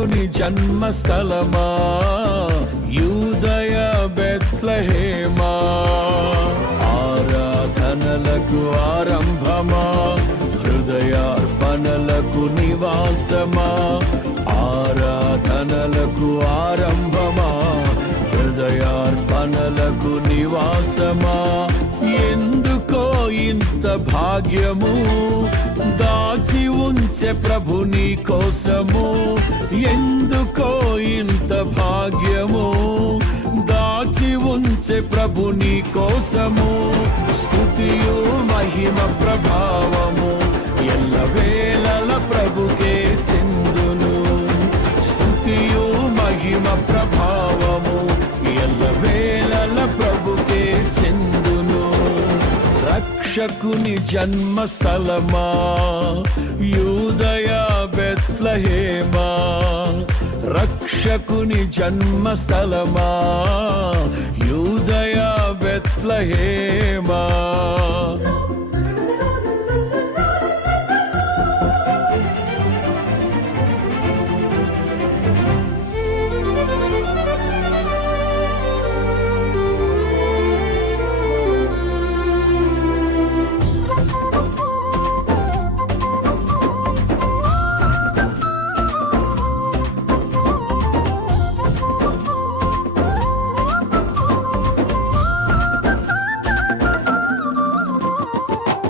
రక్షకుని జన్మస్థలమా, యూదయ బెత్లెహేమా. ఆరాధనలకు ఆరంభమా, హృదయార్పణలకు నివాసమా. ఆరాధనలకు ఆరంభమా, హృదయార్పణలకు నివాసమా. ఎందుకో ఇంత భాగ్యము దాచి ఉంచే ప్రభు నీ కోసము. ఎందుకో ఇంత భాగ్యము దాచి ఉంచే ప్రభు నీ కోసము. స్తుతియు మహిమ ప్రభావము ఎల్లవేళల ప్రభుకే చెందును. స్తుతియు మహిమ ప్రభావము ఎల్లవేళల ప్రభుకే చెందును. రక్షకుని జన్మస్థలమా, యూదయ బెత్లెహేమా. రక్షకుని జన్మస్థలమా, యూదయ బెత్లెహేమా.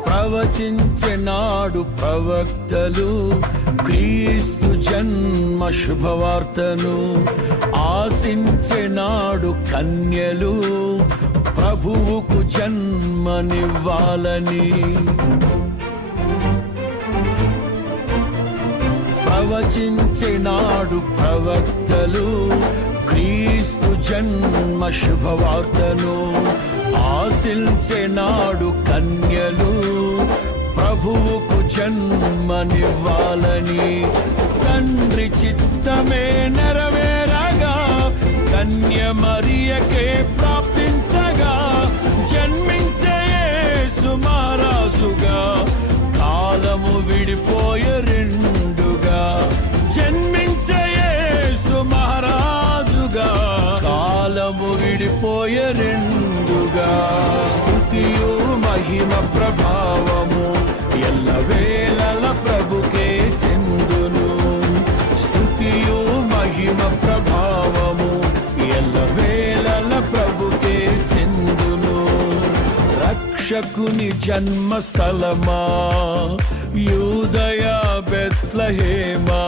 ప్రవచించెనాడు ప్రవక్తలు క్రీస్తు జన్మ శుభవార్తను. ఆశించెనాడు కన్యలు ప్రభువుకు జన్మనివ్వాలని. ప్రవచించెనాడు ప్రవక్తలు క్రీస్తు జన్మ శుభవార్తను. ఆశించెనాడు కన్యలు ప్రభువుకు జన్మనివ్వాలని. తండ్రి చిత్తమే నెరవేరగా కన్య మరియకే ప్రాప్తించగా జన్మించే యేసు మహారాజుగా కాలము విడిపోయే రెండుగా. జన్మించే యేసు మహారాజుగా కాలము విడిపోయే రెండుగా. స్తుతియు మహిమ ప్రభావము ఎల్లవేళల ప్రభుకే చెందును. స్తుతియు మహిమ ప్రభావము ఎల్లవేళల ప్రభుకే చెందును. రక్షకుని జన్మస్థలమా, యూదయ బెత్లెహేమా.